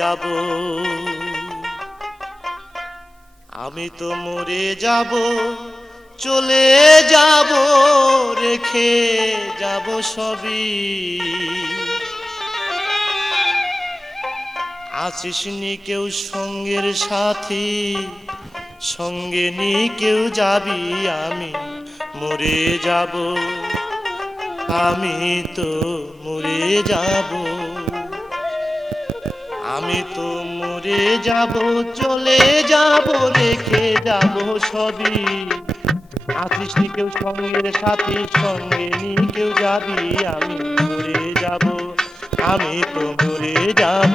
যাব, আমি তো মরে যাব, চলে যাব, রেখে যাব সবই। আছিস নি কেউ সঙ্গের সাথী, সঙ্গে নি কেউ যাবি, আমি মরে যাব, আমি তো মরে যাব, আমি তো মরে যাব, চলে যাব, রেখে যাব সবই। আছিস নি কেউ সঙ্গের সাথী, সঙ্গে নি কেউ যাবি, আমি মরে যাব, আমি তো মরে যাব।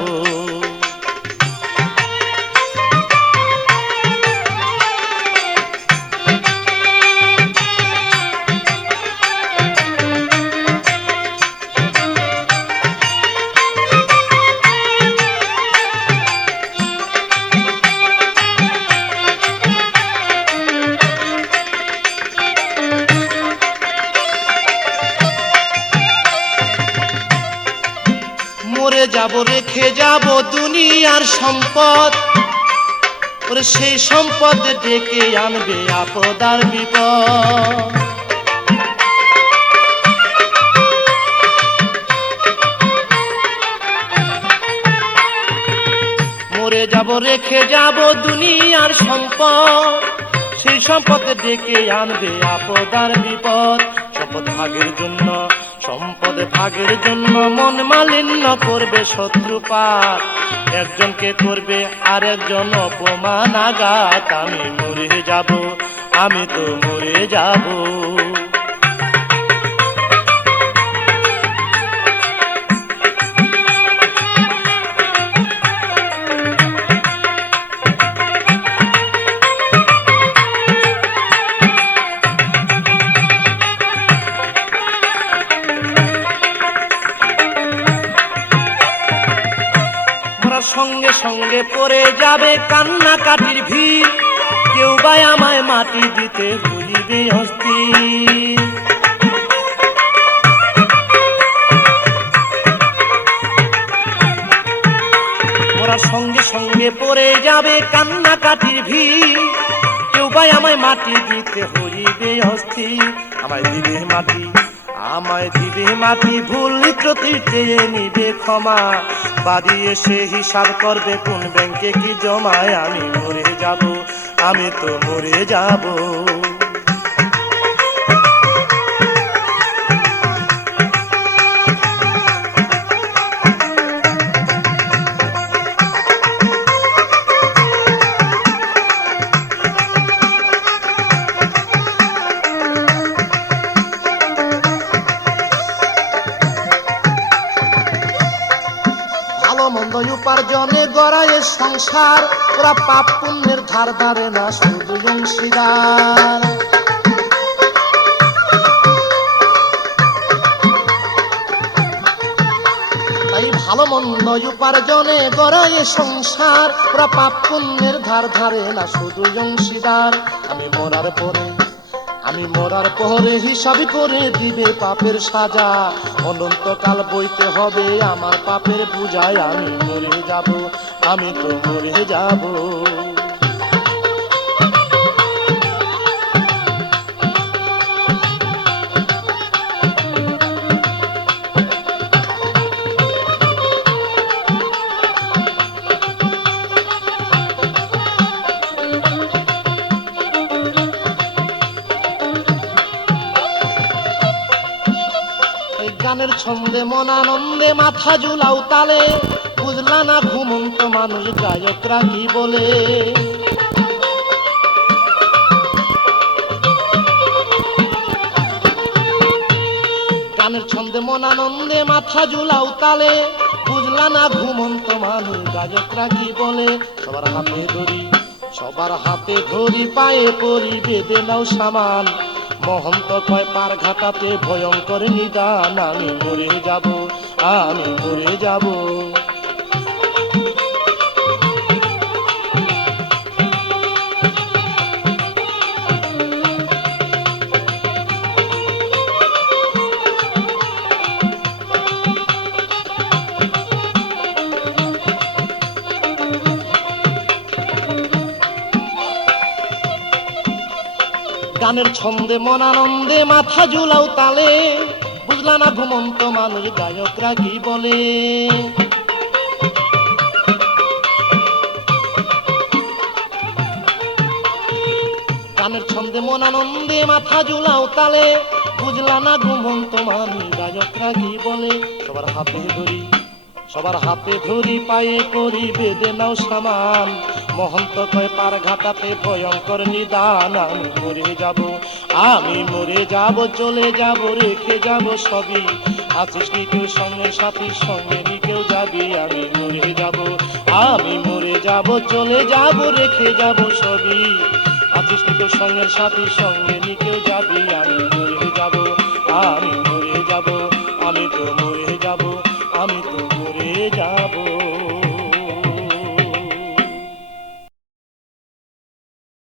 মরে যাব, রেখে যাব দুনিয়ার সম্পদ, ওরে সেই সম্পদ ডেকে আনবে আপদ আর বিপদ। মরে যাব, রেখে যাব দুনিয়ার সম্পদ, সেই সম্পদ ডেকে আনবে আপদ আর বিপদ। সম্পদ ভাগের জন্য, সম্পদ ভাগের জন্য মন মালিন্য করবে শত্রুপাত, একজনকে করবে আর একজন অপমান আঘাত। আমি মরে যাব, আমি তো মরে যাব। সঙ্গে সঙ্গে পড়ে যাবে কান্নাকাটির ভিড়, কেউ বা আমায় মাটি দিতে ভুলিবে অস্থির। ওরা সঙ্গে সঙ্গে পড়ে যাবে কান্নাকাটির ভিড়, কেউ বা আমায় মাটি দিতে হইবে অস্থির। আমায় দিবে মাটি, আমায় দিবে মাটি, ভুল ত্রুটি চেয়ে নিবে ক্ষমা, বাড়ি এসে হিসাব করবে কোন ব্যাংকে কি জমায়। আমি মরে যাব, আমি তো মরে যাব। মন্দ উপার্জনে গড়ায় সংসার, ওরা পাপ পুণ্যের ধার ধারে না, শুধু অংশীদার। তাই ভালো মন্দ উপার্জনে গড়ায় সংসার, ওরা পাপ পুণ্যের ধার ধারে না, শুধু অংশীদার। আমি মরার পরে, আমি মরার পরে হিসাব করে দিবে পাপের সাজা, অনন্তকাল বইতে হবে আমার পাপের বোঝায়। আমি মরে যাব, আমি তো মরে যাব। গানের ছন্দে মন আনন্দে মাথা ঝুলাও তালে, বুঝলা না ঘুমন্ত মানুষ গায়করা কি বলে। গানের ছন্দে মন আনন্দে মাথা ঝুলাও তালে, বুঝলা না ঘুমন্ত মানুষ গায়করা কি বলে। সবার হাতে ধরি, সবার হাতে ধরি, পায়ে পরি, বেঁধে নাও সামান, মহন্ত কয় পার ঘাটাতে ভয়ঙ্কর নিদান। আমি মরে যাব, আমি মরে যাব। গানের ছন্দে মন আনন্দে মাথা ঝুলাও তালে, বুঝলা না ঘুমন্ত মানুষ গায়করা কি বলে। গানের ছন্দে মন আনন্দে মাথা ঝুলাও তালে, বুঝলা না ঘুমন্ত মানুষ গায়করা কি বলে। সবার হাতে ধরি পায়ে করি বেঁধে নাও সামান, মহন্ত কয় পার ঘাটাতে ভয়ঙ্কর নিদান। আমি মরে যাব চলে যাব রেখে যাব সবই, আছিস নি কেউ সঙ্গে সাথীর সঙ্গে নি কেউ যাবি। আমি মরে যাব চলে যাব রেখে যাব সবই, আছিস নি কেউ সঙ্গের সাথীর সঙ্গে নি কেউ যাবি। আমি মরে যাব আমি তো